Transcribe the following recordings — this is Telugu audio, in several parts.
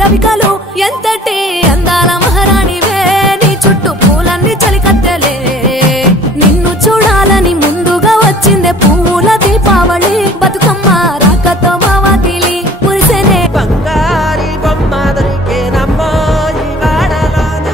రవికలు ఎంతటి అందాల మహారాణివే నీ చుట్టూ పూలన్నీ చలికత్తెలే నిన్ను చూడాలని ముందుగా వచ్చిందే పూల దీపావళి బతుకమ్మ రాకతో మావాతిలి మురిసెనే బంగారి బొమ్మ దొరికేనమ్మా ఈ వాడలోన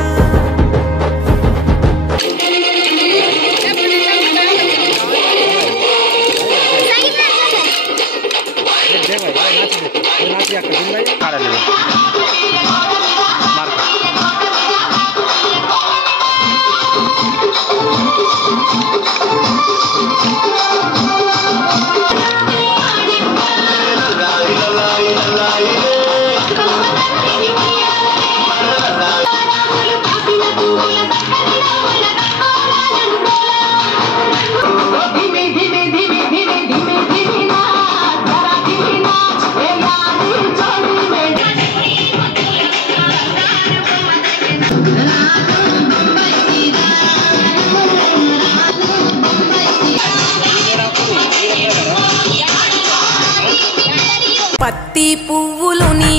పత్తి పువ్వులు నీ